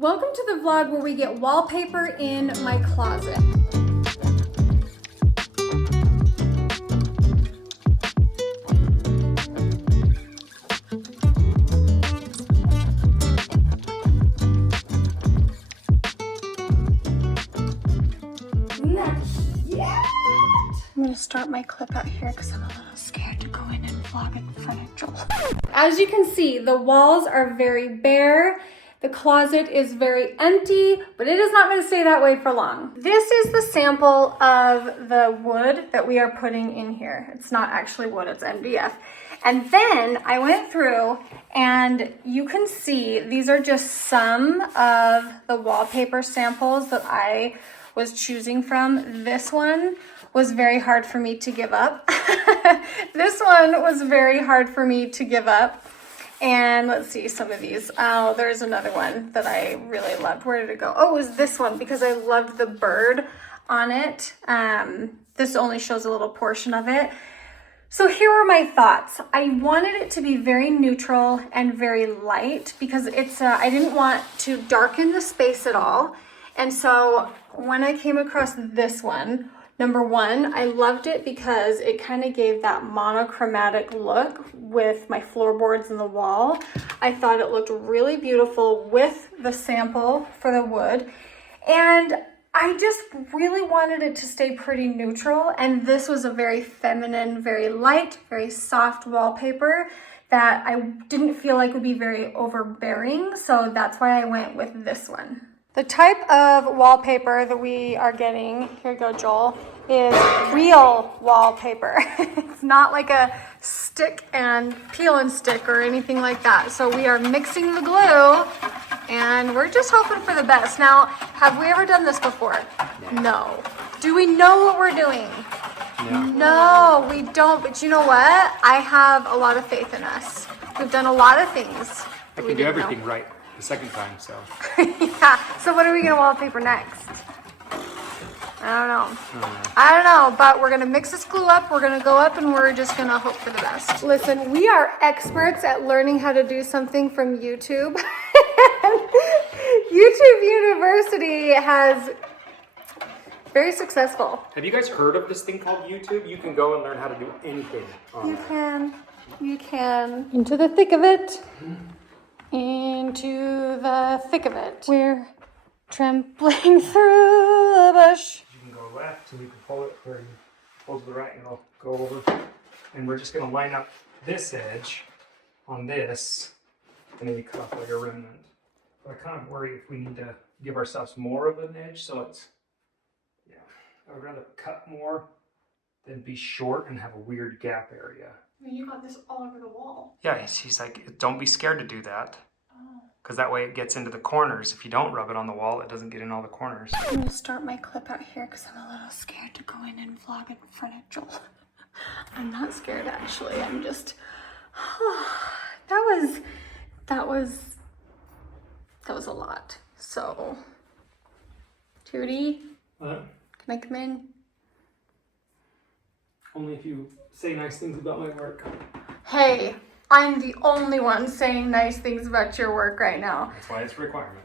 Welcome to the vlog where we get wallpaper in my closet. I'm gonna start my clip out here because I'm a little scared to go in and vlog in front of Joel. As you can see, the walls are very bare. The closet is very empty, but it is not gonna stay that way for long. This is the sample of the wood that we are putting in here. It's not actually wood, it's MDF. And then I went through and you can see these are just some of the wallpaper samples that I was choosing from. This one was very hard for me to give up. This one was very hard for me to give up. And let's see some of these. Oh, there's another one that I really loved. Where did it go? Oh, it was this one because I loved the bird on it. This only shows a little portion of it. So here were my thoughts. I wanted it to be very neutral and very light because it's I didn't want to darken the space at all. And so when I came across this one, number one, I loved it because it kind of gave that monochromatic look with my floorboards and the wall. I thought it looked really beautiful with the sample for the wood. And I just really wanted it to stay pretty neutral. And this was a very feminine, very light, very soft wallpaper that I didn't feel like would be very overbearing. So that's why I went with this one. The type of wallpaper that we are getting, here you go, Joel, is real wallpaper. It's not like a stick and peel and stick or anything like that. So we are mixing the glue and we're just hoping for the best. Now, have we ever done this before? No. Do we know what we're doing? No, we don't. But you know what? I have a lot of faith in us. We've done a lot of things. I can do everything right the second time, so. Yeah, so what are we gonna wallpaper next? I don't know, but we're gonna mix this glue up, we're gonna go up, and we're just gonna hope for the best. Listen, we are experts at learning how to do something from YouTube. YouTube University has very successful. Have you guys heard of this thing called YouTube? You can go and learn how to do anything on there. You can. Into the thick of it. Into the thick of it. We're trampling through the bush. You can go left and you can pull it, or you pull to the right and it'll go over. And we're just gonna line up this edge on this, and then you cut off like a remnant. But I kind of worry if we need to give ourselves more of an edge, so it's, yeah, I would rather cut more than be short and have a weird gap area. You got this all over the wall. Yeah, he's like, don't be scared to do that. Because that way it gets into the corners. If you don't rub it on the wall, it doesn't get in all the corners. I'm going to start my clip out here because I'm a little scared to go in and vlog in front of Joel. I'm not scared, actually. I'm just... that was a lot. So, Judy, What? can I come in? Only if you say nice things about my work. Hey, I'm the only one saying nice things about your work right now. That's why it's a requirement.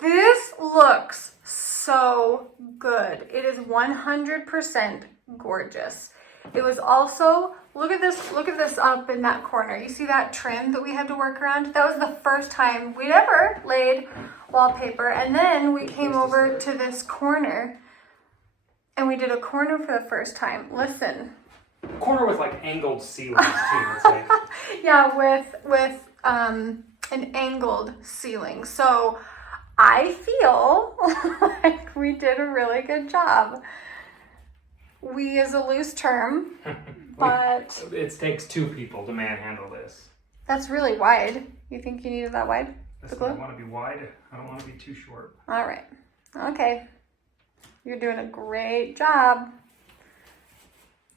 This looks so good. It is 100% gorgeous. It was also, look at this up in that corner. You see that trim that we had to work around? That was the first time we'd ever laid wallpaper. And then we came over to this corner and we did a corner for the first time. Listen. Corner with like angled ceilings too. It's like... Yeah, with an angled ceiling. So I feel like we did a really good job. We is a loose term, but... It takes two people to manhandle this. That's really wide. You think you needed that wide? Listen, I want to be wide. I don't want to be too short. All right. Okay. You're doing a great job.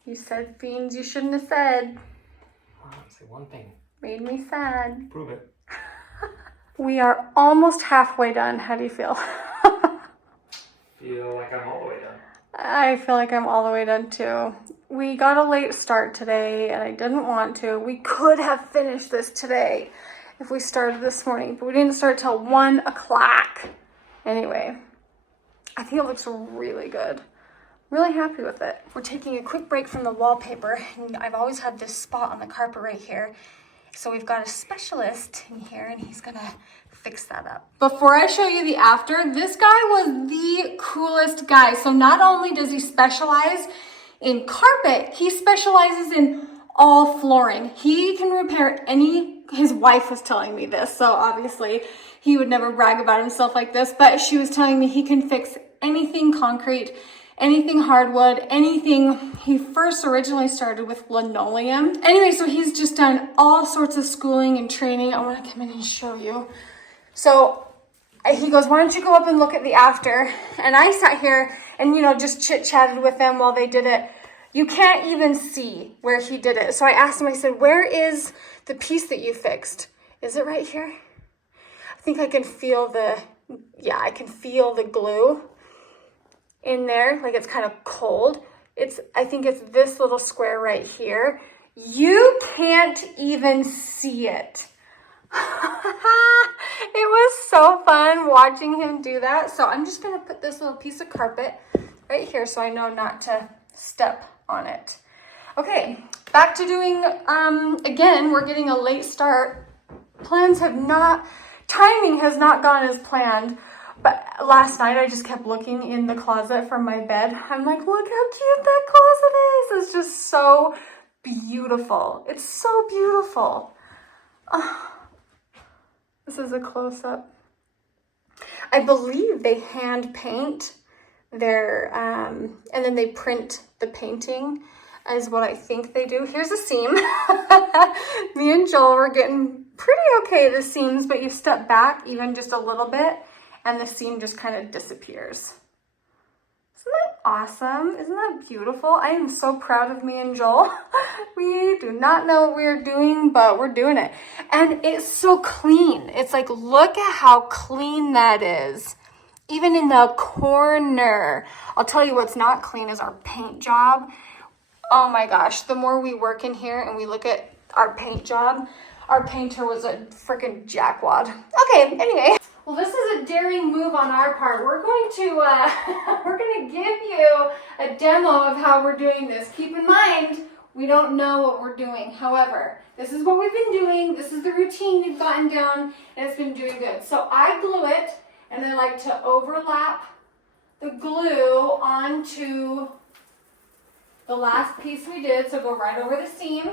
You said things you shouldn't have said. I want to say one thing. Made me sad. Prove it. We are almost halfway done. How do you feel? Feel like I'm all the way done. I feel like I'm all the way done too. We got a late start today and I didn't want to. We could have finished this today if we started this morning, but we didn't start till 1 o'clock. Anyway, I think it looks really good. Really happy with it. We're taking a quick break from the wallpaper, and I've always had this spot on the carpet right here. So we've got a specialist in here, and he's gonna fix that up. Before I show you the after, this guy was the coolest guy. So not only does he specialize in carpet, he specializes in all flooring. He can repair any, his wife was telling me this, so obviously he would never brag about himself like this, but she was telling me he can fix anything concrete, anything hardwood, anything. He first originally started with linoleum. Anyway, so he's just done all sorts of schooling and training. I want to come in and show you. So he goes, why don't you go up and look at the after? And I sat here and, just chit-chatted with them while they did it. You can't even see where he did it. So I asked him, I said, where is the piece that you fixed? Is it right here? I think I can feel I can feel the glue in there, like it's kind of cold. I think it's this little square right here. You can't even see it. It was so fun watching him do that. So I'm just gonna put this little piece of carpet right here so I know not to step on it. Okay, back to doing, again, we're getting a late start. Timing has not gone as planned. But last night I just kept looking in the closet from my bed. I'm like, look how cute that closet is. It's just so beautiful. It's so beautiful. Oh, this is a close-up. I believe they hand paint their, and then they print the painting is what I think they do. Here's a seam. Me and Joel were getting pretty okay the seams, but you step back even just a little bit and the seam just kind of disappears. Isn't that awesome? Isn't that beautiful? I am so proud of me and Joel. We do not know what we're doing, but we're doing it. And it's so clean. It's like, look at how clean that is. Even in the corner. I'll tell you what's not clean is our paint job. Oh my gosh, the more we work in here and we look at our paint job, our painter was a freaking jackwad. Okay, anyway. Well, this is a daring move on our part. We're going to give you a demo of how we're doing this. Keep in mind, we don't know what we're doing. However, this is what we've been doing. This is the routine we've gotten down, and it's been doing good. So I glue it, and I like to overlap the glue onto the last piece we did, so go right over the seam.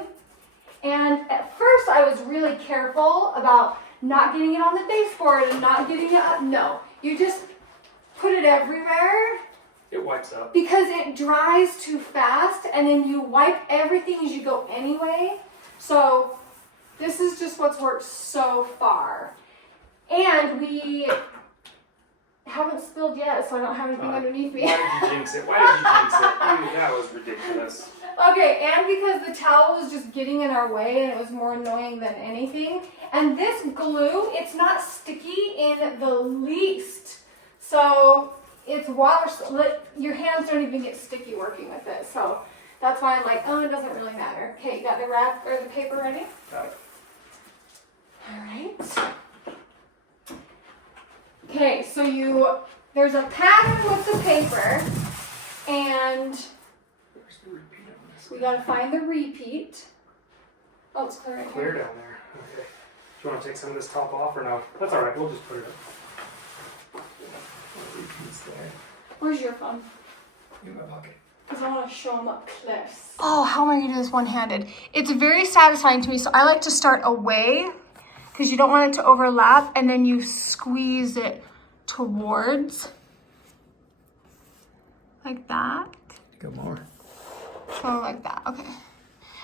And at first I was really careful about not getting it on the baseboard and not getting it up. No, you just put it everywhere. It wipes up. Because it dries too fast, and then you wipe everything as you go anyway. So this is just what's worked so far. And we haven't spilled yet, so I don't have anything underneath me. Why did you jinx it? That was ridiculous. Okay, and because the towel was just getting in our way and it was more annoying than anything. And this glue, it's not sticky in the least. So it's water, your hands don't even get sticky working with it. So that's why I'm like, oh, it doesn't really matter. Okay, you got the wrap or the paper ready? Got it. All right. Okay, so there's a pattern with the paper, and we gotta find the repeat. Oh, it's clear right here. Clear down there. Okay. Do you want to take some of this top off or no? That's all right. We'll just put it up. Repeats there. Where's your phone? In my pocket. Because I want to show them up close. Oh, how am I gonna do this one-handed? It's very satisfying to me, so I like to start away because you don't want it to overlap, and then you squeeze it towards, like that. Go more. So like that, okay.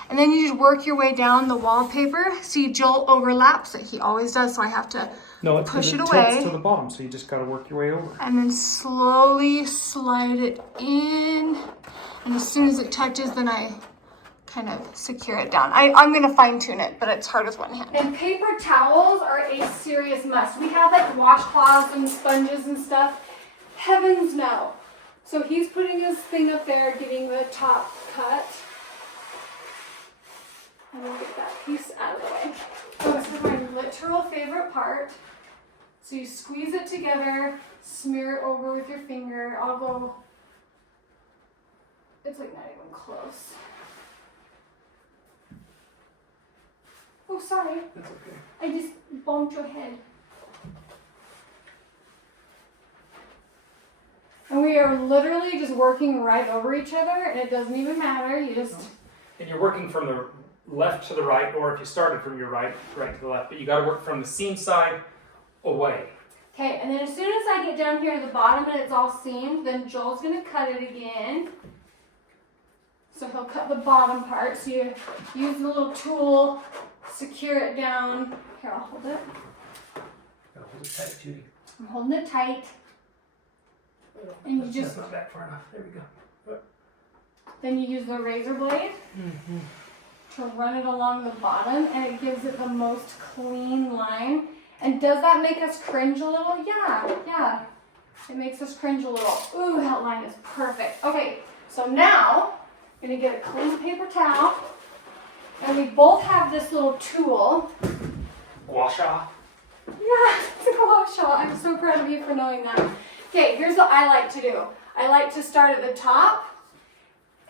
And then you just work your way down the wallpaper. See, Joel overlaps it. He always does, so I have to push it away. Tilts to the bottom, so you just gotta work your way over. And then slowly slide it in. And as soon as it touches, then I kind of secure it down. I'm gonna fine tune it, but it's hard with one hand. And paper towels are a serious must. We have like washcloths and sponges and stuff. Heavens no. So he's putting his thing up there, getting the top cut. And we'll get that piece out of the way. Oh, this is my literal favorite part. So you squeeze it together, smear it over with your finger. I'll go, it's like not even close. Oh, sorry. That's okay. I just bumped your head. And we are literally just working right over each other, and it doesn't even matter. You just... And you're working from the left to the right, or if you started from your right to the left, but you got to work from the seam side away. Okay, and then as soon as I get down here to the bottom and it's all seamed, then Joel's going to cut it again. So he'll cut the bottom part. So you use the little tool, secure it down. Here, I'll hold it. Gotta hold it tight, Judy. I'm holding it tight. And you just... That's not back far enough. There we go. Then you use the razor blade to run it along the bottom, and it gives it the most clean line. And does that make us cringe a little? Yeah. It makes us cringe a little. Ooh, that line is perfect. Okay, so now I'm gonna get a clean paper towel, and we both have this little tool. Gua sha. Yeah, it's a gua sha. I'm so proud of you for knowing that. Okay, here's what I like to do. I like to start at the top,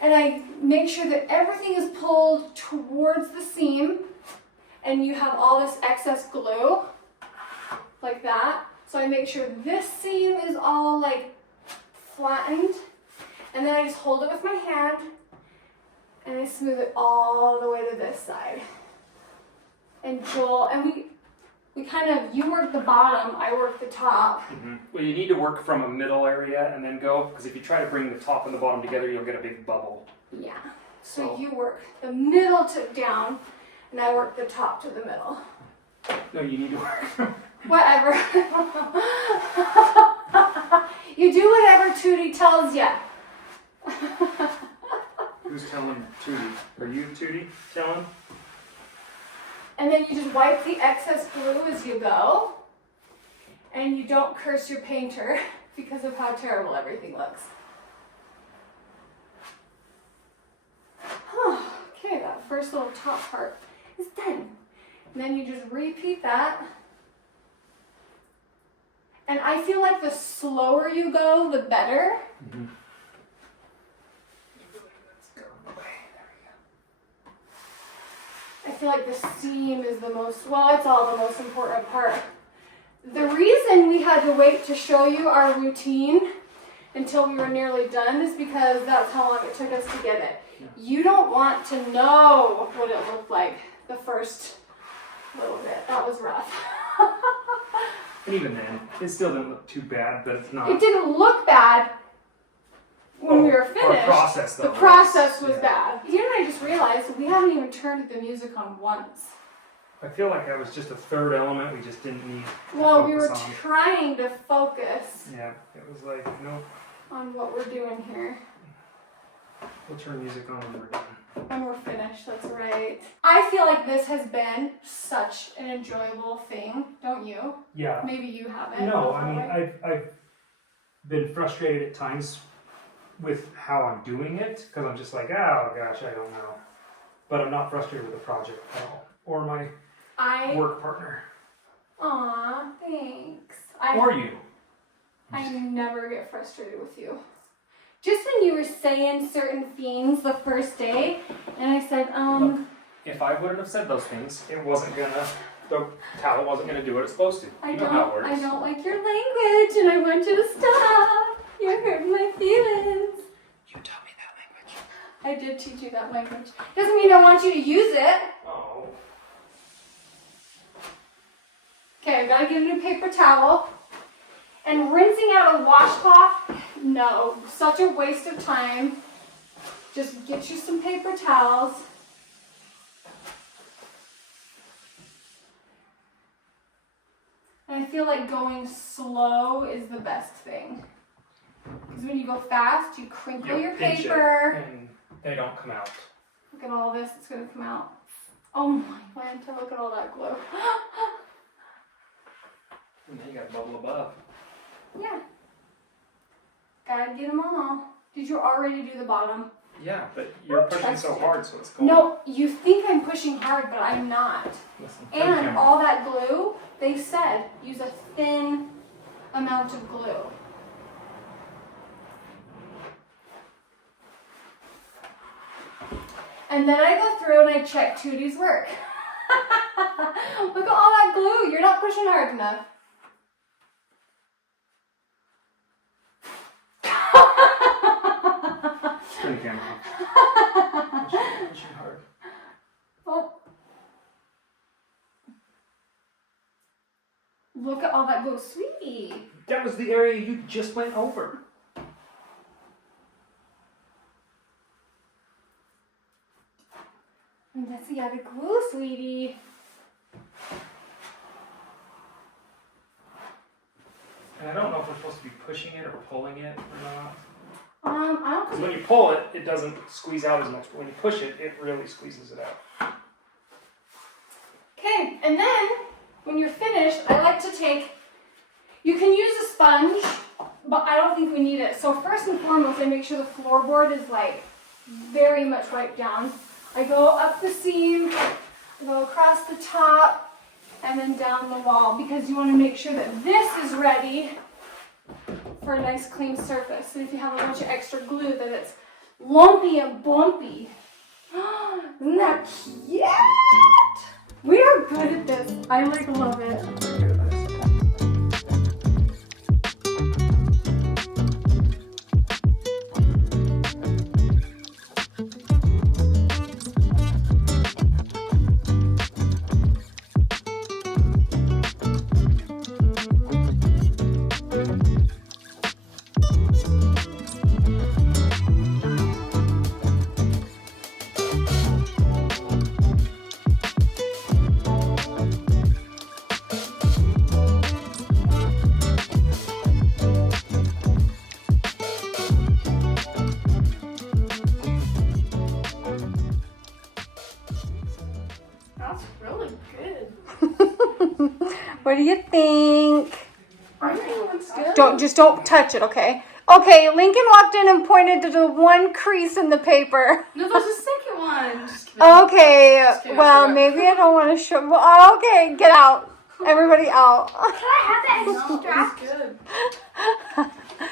and I make sure that everything is pulled towards the seam, and you have all this excess glue, like that. So I make sure this seam is all like flattened, and then I just hold it with my hand, and I smooth it all the way to this side. And Joel, and we kind of, you work the bottom, I work the top. Well, you need to work from a middle area and then go, because if you try to bring the top and the bottom together, you'll get a big bubble. Yeah. So you work the middle to down, and I work the top to the middle. No, you need to work. Whatever. You do whatever Tootie tells you. Who's telling Tootie? Are you Tootie telling? And then you just wipe the excess glue as you go. And you don't curse your painter because of how terrible everything looks. Okay, that first little top part is done. And then you just repeat that. And I feel like the slower you go, the better. I feel like the seam is the most, well, it's all the most important part. The reason we had to wait to show you our routine until we were nearly done is because that's how long it took us to get it. Yeah. You don't want to know what it looked like the first little bit. That was rough. And even then, it still didn't look too bad, but it's not. It didn't look bad when we were finished. The process, though. The process was bad. You know, I just realized we haven't even turned the music on once. I feel like that was just a third element we just didn't need to Well, we were focus on. trying to focus. Yeah, it was like, nope. On what we're doing here. We'll turn music on when we're done. When we're finished, that's right. I feel like this has been such an enjoyable thing, don't you? Yeah. Maybe you haven't. No, I mean, I've been frustrated at times with how I'm doing it, because I'm just like, oh gosh, I don't know. But I'm not frustrated with the project at all. Or my work partner. Aw, thanks. Or you. I never get frustrated with you. Just when you were saying certain things the first day, and I said, Look, if I wouldn't have said those things, it wasn't gonna, the towel wasn't gonna do what it's supposed to. I you know how it works. I don't like your language, and I want you to stop. You're hurting my feelings. You taught me that language. I did teach you that language. Doesn't mean I want you to use it. Oh. Okay, I've got to get a new paper towel. And rinsing out a washcloth, no, such a waste of time. Just get you some paper towels. And I feel like going slow is the best thing. Because when you go fast, you crinkle your paper. And they don't come out. Look at all this, it's going to come out. Oh my Lanta, look at all that glue. And then you got a bubble above. Yeah. Gotta get them all. Did you already do the bottom? Yeah, but you're Don't pushing trust so it. hard, so it's going. No, you think I'm pushing hard, but I'm not. Listen, And all that glue, they said, use a thin amount of glue. And then I go through and I check Tootie's work. Look at all that glue. You're not pushing hard enough. Turn the camera off. Pushing hard. Oh. Look at all that glue. Sweetie. That was the area you just went over. And that's the other glue, sweetie. And I don't know if we're supposed to be pushing it or pulling it or not. I don't Because when you pull it, it doesn't squeeze out as much. But when you push it, it really squeezes it out. Okay, and then when you're finished, I like to take, you can use a sponge, but I don't think we need it. So first and foremost, I make sure the floorboard is like very much wiped down. I go up the seam, I go across the top, and then down the wall because you want to make sure that this is ready for a nice clean surface. And if you have a bunch of extra glue, that it's lumpy and bumpy. Isn't that cute? We are good at this. I love it. That's really good. What do you think? I think it looks good. Don't touch it, okay? Okay, Lincoln walked in and pointed to the one crease in the paper. No, there's a second one. Just kidding. Okay, Just kidding, well, I forgot. maybe I don't want to show. Well, okay, get out. Everybody out. Can I have that No, strap? it's good.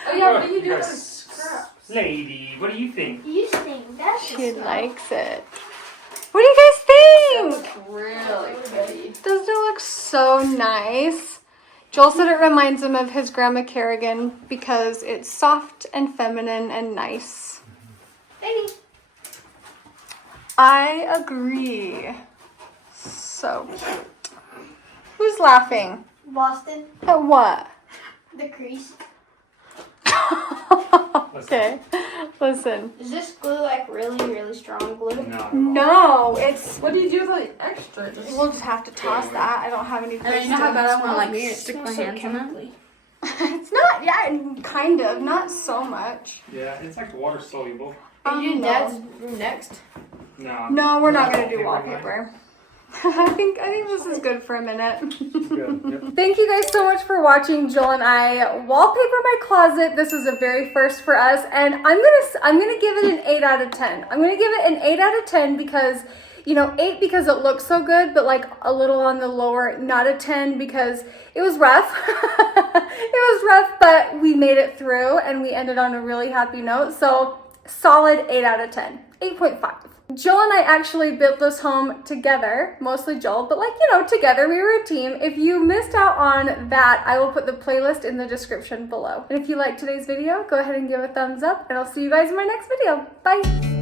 Oh yeah, what do you do with Yes. the scraps? Lady, what do you think? You think that's She likes it. What do you guys think? That's really pretty. Doesn't it look so nice? Joel said it reminds him of his Grandma Kerrigan because it's soft and feminine and nice. Baby. I agree. So cute. Who's laughing? Boston. At what? The crease. Okay, listen. Is this glue like really, really strong glue? No. No, it's. What do you do with the extra? Just We'll just have to toss that. I don't have any. and you know how bad I want to like Weird. stick my Smells so hands in it? chemically. It's not. Yeah, kind of. Not so much. Yeah, it's like water soluble. Are you doing No. Dad's room next? No. No, we're not gonna do Wallpaper, wallpaper. I think this is good for a minute. Good. Yep. Thank you guys so much for watching Joel and I wallpaper my closet. This was a very first for us, and I'm gonna give it an 8 out of 10. I'm gonna give it an 8 out of 10 because, you know, 8 because it looks so good, but like a little on the lower, not a 10 because it was rough. It was rough, but we made it through and we ended on a really happy note. So solid 8 out of 10, 8.5. Joel and I actually built this home together, mostly Joel, but like, you know, together we were a team. If you missed out on that, I will put the playlist in the description below. And if you liked today's video, go ahead and give a thumbs up and I'll see you guys in my next video. Bye.